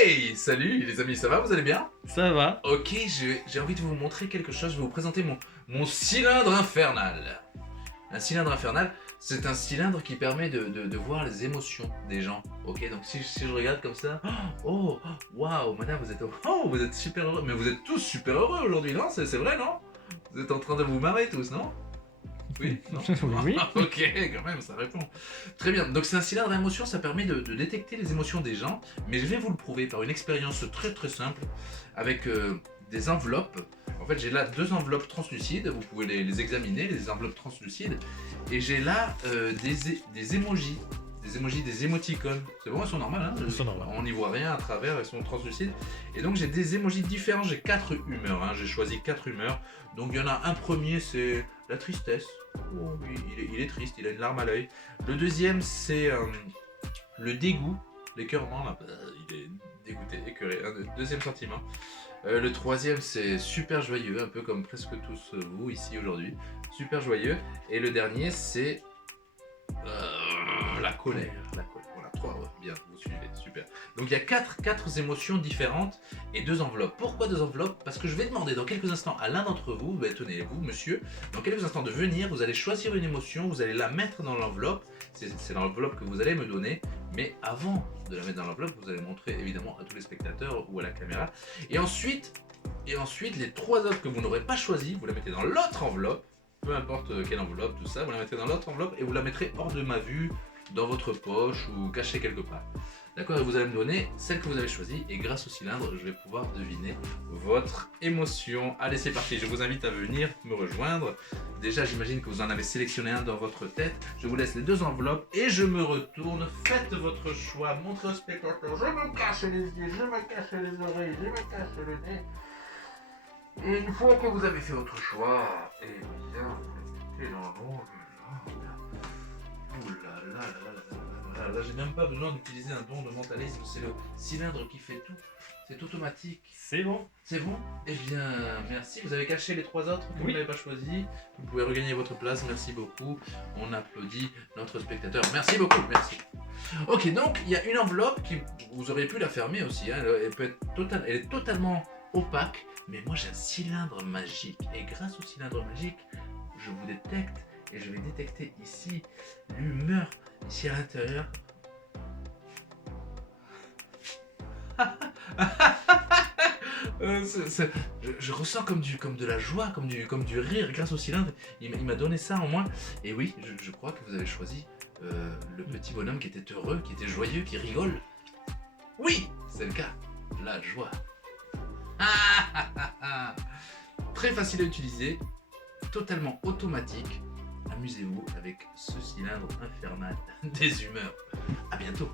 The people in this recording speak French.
Hey, salut les amis, ça va, vous allez bien? Ça va. Ok, j'ai envie de vous montrer quelque chose, je vais vous présenter mon cylindre infernal. Un cylindre infernal, c'est un cylindre qui permet de voir les émotions des gens. Ok, donc si je regarde comme ça, oh, waouh, madame, vous êtes super heureux, mais vous êtes tous super heureux aujourd'hui, non? C'est vrai, non? Vous êtes en train de vous marrer tous, non? Oui, non? Oui. Ok, quand même, ça répond. Très bien, donc c'est un cylindre à émotion, ça permet de détecter les émotions des gens, mais je vais vous le prouver par une expérience très très simple, avec des enveloppes. En fait, j'ai là deux enveloppes translucides, vous pouvez les examiner, les enveloppes translucides, et j'ai là des emojis. Des émoticônes. C'est bon, elles sont normales, hein? Elles sont normales. On n'y voit rien à travers, elles sont translucides. Et donc j'ai des emojis différents, j'ai 4 humeurs, hein. J'ai choisi 4 humeurs. Donc il y en a un premier, c'est la tristesse. Oh, oui, il est triste, il a une larme à l'œil. Le deuxième, c'est le dégoût, l'écœurement, là. Il est dégoûté, écœuré. Deuxième sentiment. Le troisième, c'est super joyeux, un peu comme presque tous vous ici aujourd'hui. Super joyeux. Et le dernier, c'est la colère. La colère. Voilà, trois, ouais, bien, vous suivez, super. Donc il y a quatre émotions différentes et deux enveloppes. Pourquoi deux enveloppes? Parce que je vais demander dans quelques instants à l'un d'entre vous, tenez, vous, monsieur, dans quelques instants de venir, vous allez choisir une émotion, vous allez la mettre dans l'enveloppe. C'est l'enveloppe que vous allez me donner. Mais avant de la mettre dans l'enveloppe, vous allez montrer évidemment à tous les spectateurs ou à la caméra. Et ensuite, les trois autres que vous n'aurez pas choisis, vous la mettez dans l'autre enveloppe. Peu importe quelle enveloppe, tout ça, vous la mettrez dans l'autre enveloppe et vous la mettrez hors de ma vue, dans votre poche ou cachée quelque part. D'accord? Et vous allez me donner celle que vous avez choisie et grâce au cylindre, je vais pouvoir deviner votre émotion. Allez, c'est parti, je vous invite à venir me rejoindre. Déjà, j'imagine que vous en avez sélectionné un dans votre tête. Je vous laisse les deux enveloppes et je me retourne. Faites votre choix, montrez au spectateur. Je me cache les yeux, je me cache les oreilles, je me cache le nez. Et une fois que vous avez fait votre choix, eh bien, vous mettez dans l'eau. Ouh là là là là là là là, j'ai même pas besoin d'utiliser un don de mentalisme, c'est le cylindre qui fait tout. C'est automatique. C'est bon. C'est bon? Eh bien, merci. Vous avez caché les trois autres que vous Oui. n'avez pas choisis. Vous pouvez regagner votre place. Merci beaucoup. On applaudit notre spectateur. Merci beaucoup. Merci. Ok, donc il y a une enveloppe qui vous auriez pu la fermer aussi. Hein. Elle est totalement opaque. Mais moi j'ai un cylindre magique. Et grâce au cylindre magique, je vous détecte. Et je vais détecter ici l'humeur ici à l'intérieur. Je ressens comme de la joie, comme du rire grâce au cylindre. Il m'a donné ça en moi. Et oui, je crois que vous avez choisi le petit bonhomme qui était heureux, qui était joyeux, qui rigole. Oui, c'est le cas. La joie. Très facile à utiliser, totalement automatique. Amusez-vous avec ce cylindre infernal des humeurs. À bientôt.